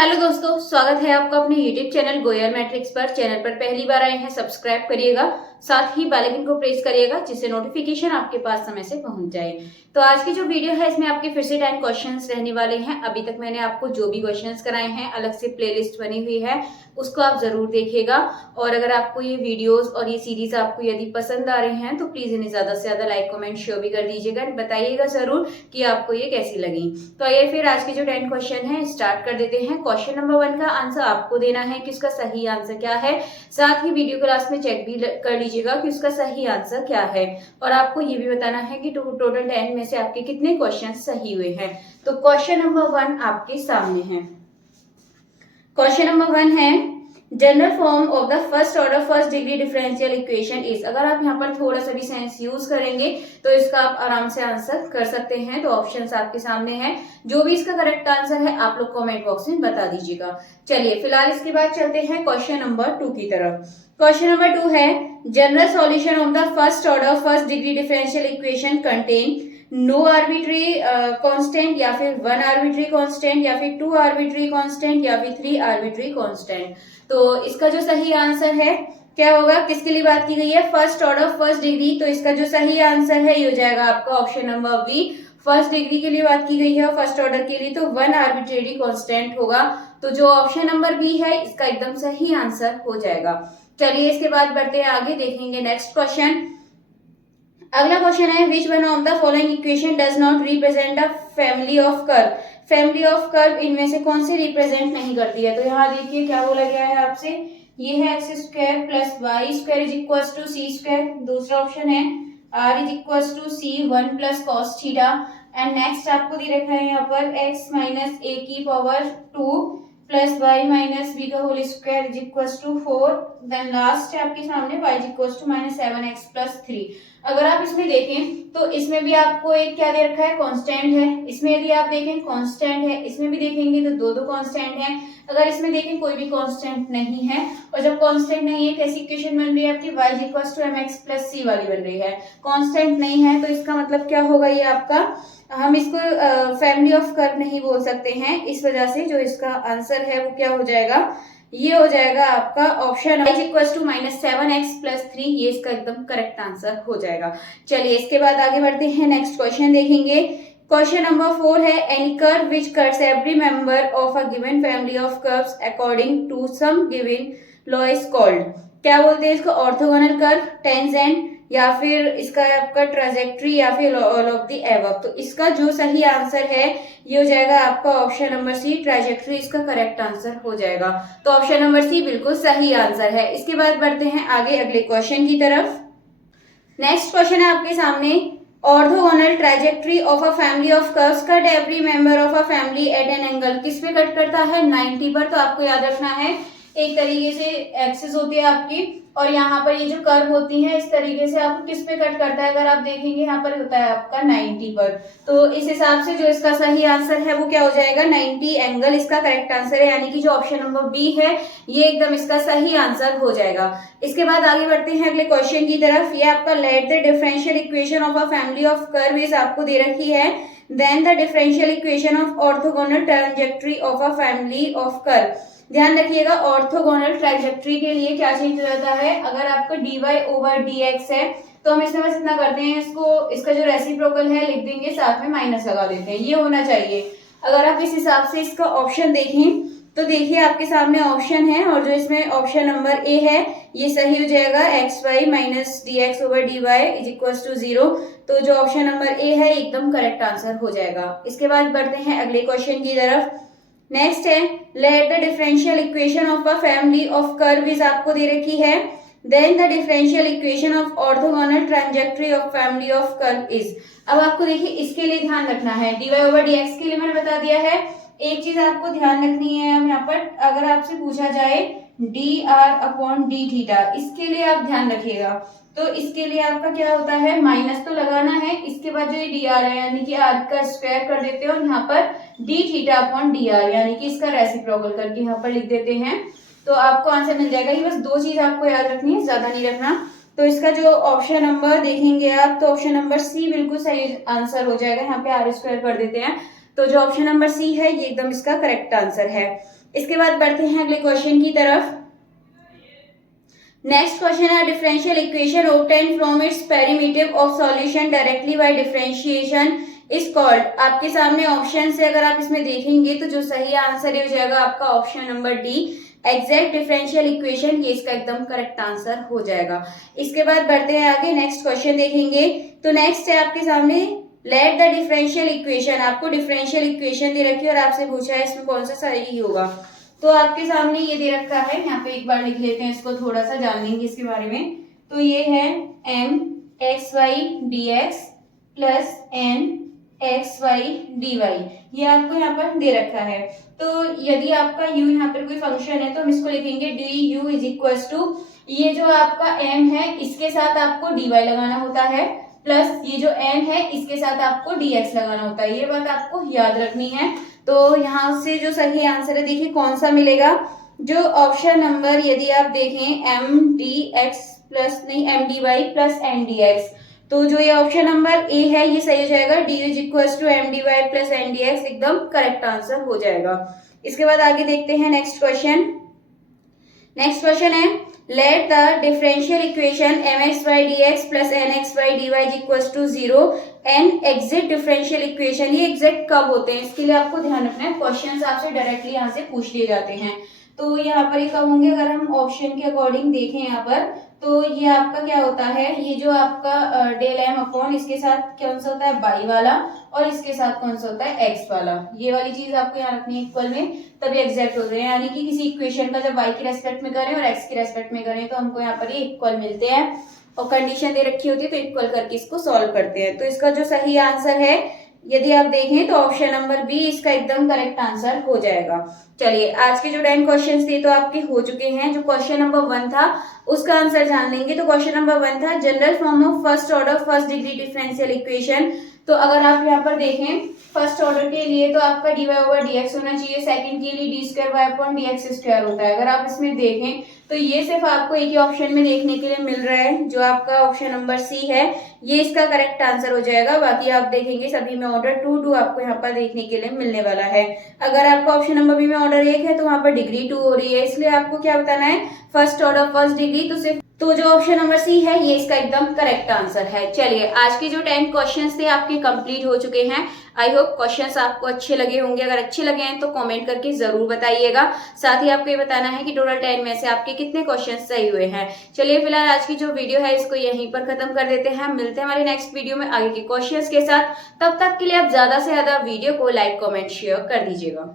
Hello दोस्तों, स्वागत है आपका अपने YouTube चैनल गोयल मैट्रिक्स पर। चैनल पर पहली बार आए हैं, सब्सक्राइब करिएगा, साथ ही बेल आइकन को प्रेस करिएगा जिससे नोटिफिकेशन आपके पास समय से पहुंच जाए। तो आज की जो वीडियो है इसमें आपके फिर से 10 क्वेश्चंस रहने वाले हैं। अभी तक मैंने आपको जो भी क्वेश्चंस कराए हैं अलग से प्लेलिस्ट बनी हुई है, उसको आप जरूर देखिएगा। और अगर आपको ये वीडियोस और ये सीरीज आपको यदि पसंद आ रहे हैं तो प्लीज इन्हें ज्यादा से ज्यादा लाइक कमेंट शेयर भी कर दीजिएगा, बताइएगा जरूर कि आपको ये कैसी लगी। तो आइए फिर आज के जो 10 क्वेश्चन है स्टार्ट कर देते हैं। क्वेश्चन नंबर 1 का आंसर आपको देना है कि उसका सही आंसर क्या है। साथ ही वीडियो को लास्ट में चेक भी कर लीजिएगा कि उसका सही आंसर क्या है। और आपको ये भी बताना है कि टोटल 10 में से आपके कितने क्वेश्चन सही हुए हैं। तो क्वेश्चन नंबर 1 आपके सामने है। क्वेश्चन नंबर 1 है general form of the first order first degree differential equation is. अगर आप यहाँ पर थोड़ा सा भी सेंस यूज करेंगे तो इसका आप आराम से आंसर कर सकते हैं। तो ऑप्शंस आपके सामने हैं, जो भी इसका करेक्ट आंसर है आप लोग कमेंट बॉक्स में बता दीजिएगा। चलिए फिलहाल इसके बाद चलते हैं क्वेश्चन नंबर 2 की तरफ। क्वेश्चन नंबर 2 है general solution of the first order first degree differential equation contain no arbitrary constant, या फिर 1 आर्बिट्री कांस्टेंट, या फिर 2 आर्बिट्री कांस्टेंट, या फिर 3 आर्बिट्री कांस्टेंट। तो इसका जो सही आंसर है क्या होगा, किसके लिए बात की गई है, फर्स्ट ऑर्डर फर्स्ट डिग्री। तो इसका जो सही आंसर है ये हो जाएगा आपका option number B, first degree के लिए बात की गई है और फर्स्ट ऑर्डर के लिए तो 1 आर्बिट्रेरी कांस्टेंट होगा। तो जो ऑप्शन नंबर बी है इसका एकदम सही आंसर हो जाएगा। चलिए इसके बाद बढ़ते हैं आगे, देखेंगे नेक्स्ट क्वेश्चन। अगला क्वेश्चन है which one of the following equation does not represent a family of curve. Family of curve इनमें से कौन सी रिप्रेजेंट नहीं करती है। तो यहाँ देखिए क्या बोला गया है आपसे, ये है X square plus Y square is equal to C square. दूसरा ऑप्शन है R is equal to C 1 plus cos theta. And next आपको दे रखा है यहाँ पर एक्स माइनस ए की power 2 plus y minus b का whole square is equal to 4। Then last है आपके सामने y is equal to minus 7x plus 3। अगर आप इसमें देखें तो इसमें भी आपको एक क्या दे रखा है, कांस्टेंट है। इसमें यदि आप देखें कांस्टेंट है, इसमें भी देखेंगे तो दो कांस्टेंट हैं। अगर इसमें देखें कोई भी कांस्टेंट नहीं है, और जब कांस्टेंट नहीं है कैसी इक्वेशन बन रही है आपकी, y is equal to mx plus c वाली बन रही है। कांस्टेंट नहीं है तो इसका मतलब क्या होगा, ये आपका हम इसको फैमिली ऑफ कर्व नहीं बोल सकते हैं। इस वजह से जो इसका आंसर है वो क्या हो जाएगा, ये हो जाएगा आपका option y equal to minus 7x plus 3। ये इसका एकदम करेक्ट आंसर हो जाएगा। चलिए इसके बाद आगे बढ़ते हैं, नेक्स्ट क्वेश्चन देखेंगे। क्वेश्चन नंबर 4 है any curve which cuts every member of a given family of curves according to some given law is called. क्या बोलते हैं इसको, ऑर्थोगोनल कर्व, टेंजेंट, या फिर इसका आपका ट्राजेक्ट्री, या फिर ऑल ऑफ द एबव। तो इसका जो सही आंसर है ये हो जाएगा आपका ऑप्शन नंबर सी, ट्राजेक्ट्री इसका करेक्ट आंसर हो जाएगा। तो ऑप्शन नंबर सी बिल्कुल सही आंसर है। इसके बाद बढ़ते हैं आगे अगले क्वेश्चन की तरफ। नेक्स्ट क्वेश्चन है आपके सामने, orthogonal trajectory of a family of curves cut every member of a family at an angle. किस पे कट करता है, 90 पर। तो आपको याद रखना है एक तरीके से एक्सिस होती है आपकी, और यहाँ पर ये जो कर्व होती है इस तरीके से आपको किस पे कट करता है, अगर आप देखेंगे यहाँ पर होता है आपका 90 पर। तो इस हिसाब से जो इसका सही आंसर है वो क्या हो जाएगा, 90 एंगल इसका करेक्ट आंसर है। यानी कि जो ऑप्शन नंबर बी है ये एकदम इसका सही आंसर हो जाएगा। इसके बाद आगे बढ़ते हैं अगले क्वेश्चन की तरफ। ये आपका let the differential equation of a family of curve is आपको दे रखी है, then the differential equation of orthogonal trajectory of a family of curve. ध्यान रखिएगा ऑर्थोगोनल ट्राजेक्ट्री के लिए क्या चेंज रहता है, अगर आपका dy ओवर dx है तो हम इसमें बस इतना करते हैं, इसका जो रेसिप्रोकल है लिख देंगे, साथ में माइनस लगा देते हैं, ये होना चाहिए। अगर आप इस हिसाब से इसका ऑप्शन देखें तो देखिए आपके सामने ऑप्शन है, और जो इसमें ऑप्शन नंबर ए है ये सही हो जाएगा, X Y minus D X over D Y is equal to 0। तो जो ऑप्शन नंबर ए है एकदम करेक्ट आंसर हो जाएगा। इसके बाद बढ़ते हैं अगले क्वेश्चन की तरफ। नेक्स्ट है let the differential equation of a family of curve is आपको दे रखी है, then the differential equation of orthogonal trajectory of family of curve is. अब आपको देखिए इसके लिए ध्यान रखना है, dy ओवर dx के लिए मैंने बता दिया है। एक चीज आपको ध्यान रखनी है, हम यहाँ पर अगर आपसे पूछा जाए dr अपॉन d थीटा, इसके लिए आप ध्यान रखिएगा। तो इसके लिए आपका क्या होता है, माइनस तो लगाना है, इसके बाद जो ये dr है यानी कि r का स्क्वायर कर देते हो, और यहाँ पर d थीटा अपॉन dr यानी कि इसका रेसिप्रोकल करके यहाँ पर लिख देते हैं, तो आपको आंसर मिल जाएगा। ये बस दो चीज आपको याद रखनी है, ज्यादा नहीं रखना। तो इसका जो ऑप्शन नंबर देखेंगे आप तो ऑप्शन नंबर सी बिल्कुल सही आंसर हो जाएगा। यहाँ पे आर स्क्वायर कर देते हैं, तो जो ऑप्शन नंबर सी है ये एकदम इसका करेक्ट आंसर है। इसके बाद बढ़ते हैं अगले क्वेश्चन की तरफ। नेक्स्ट क्वेश्चन है differential equation obtain from its perimeter of solution directly by differentiation is called. आपके सामने ऑप्शन से अगर आप इसमें देखेंगे तो जो सही आंसर हो जाएगा आपका option number D, exact differential equation. ये इसका एकदम करेक्ट आंसर हो जाएगा। इसके बाद बढ़ते हैं आगे, नेक्स्ट क्वेश्चन देखेंगे। तो नेक्स्ट है आपके सामने लेट द डिफरेंशियल इक्वेशन। आपको डिफरेंशियल इक्वेशन दे रखी है और आपसे पूछा है इसमें कौन सा सही होगा। तो आपके सामने ये दे रखा है, यहाँ पे एक बार लिख लेते हैं इसको, थोड़ा सा जान लेंगे इसके बारे में। तो ये है M X Y D X plus N X Y D Y, ये आपको यहाँ पर दे रखा है। तो यदि आपका u यहाँ पर कोई फंक्शन है तो हम इसको लिखेंगे D U is equal to, ये जो आपका m है इसके साथ आपको dy लगाना होता है, प्लस ये जो n है इसके साथ आपको dx लगाना होता है। ये बात आपको याद रखनी है। तो यहाँ से जो सही आंसर है देखिए कौन सा मिलेगा, जो ऑप्शन नंबर यदि आप देखें एम डी एक्स प्लस नहीं M D Y plus N D X, तो जो ये ऑप्शन नंबर ए है ये सही हो जाएगा। D is equal to M D Y plus N D X एकदम करेक्ट आंसर हो जाएगा। इसके बाद आगे देखते हैं नेक्स्ट क्वेश्चन। नेक्स्ट क्वेश्चन है let the differential equation M X Y D X plus N X Y D Y equal to 0 and exact differential equation. ये एग्जैक्ट कब होते हैं इसके लिए आपको ध्यान रखना है, क्वेश्चन आपसे डायरेक्टली यहाँ से पूछ लिए जाते हैं। तो यहाँ पर ये कब होंगे, अगर हम ऑप्शन के अकॉर्डिंग देखें यहाँ पर, तो ये आपका क्या होता है, ये जो आपका डेल एम अपॉन इसके साथ कौन सा होता है बाई वाला, और इसके साथ कौन सा होता है एक्स वाला, ये वाली चीज आपको यहाँ रखनी है इक्वल में, तभी एग्जैक्ट होते हैं। यानी कि किसी इक्वेशन का जब वाई की रेस्पेक्ट में करें और एक्स की रेस्पेक्ट में करें तो हमको यहाँ पर ये इक्वल मिलते हैं, और कंडीशन दे रखी होती है तो इक्वल करके इसको सॉल्व करते हैं। तो इसका जो सही आंसर है यदि आप देखें तो ऑप्शन नंबर बी इसका एकदम करेक्ट आंसर हो जाएगा। चलिए आज के जो 10 क्वेश्चंस थे तो आपके हो चुके हैं। जो क्वेश्चन नंबर 1 था उसका आंसर जान लेंगे। तो क्वेश्चन नंबर 1 था general form of first order first degree differential equation. तो अगर आप यहाँ पर देखें फर्स्ट ऑर्डर के लिए तो आपका dy ओवर dx होना चाहिए, सेकंड के लिए d square y upon dx square होता है। अगर आप इसमें देखें तो ये सिर्फ आपको एक ही ऑप्शन में देखने के लिए मिल रहा है, जो आपका ऑप्शन नंबर सी है ये इसका करेक्ट आंसर हो जाएगा। बाकी आप देखेंगे सभी में ऑर्डर 2 आपको यहाँ पर देखने के लिए मिलने वाला है। अगर आपका ऑप्शन नंबर बी में ऑर्डर 1 है तो वहाँ पर डिग्री 2 हो रही है, इसलिए आपको क्या बताना है फर्स्ट ऑर्डर फर्स्ट डिग्री। तो सिर्फ तो जो ऑप्शन नंबर सी है ये इसका एकदम करेक्ट आंसर है। चलिए आज के जो 10 क्वेश्चंस थे आपके कंप्लीट हो चुके हैं। आई होप क्वेश्चंस आपको अच्छे लगे होंगे। अगर अच्छे लगे हैं तो कमेंट करके जरूर बताइएगा। साथ ही आपको ये बताना है कि टोटल 10 में से आपके कितने क्वेश्चंस सही हुए हैं। चलिए फिलहाल आज की जो वीडियो है इसको यहीं पर खत्म कर देते हैं। मिलते हैं हमारी नेक्स्ट वीडियो में आगे के क्वेश्चंस के साथ। तब तक के लिए आप ज्यादा से ज्यादा वीडियो को लाइक कमेंट शेयर कर दीजिएगा।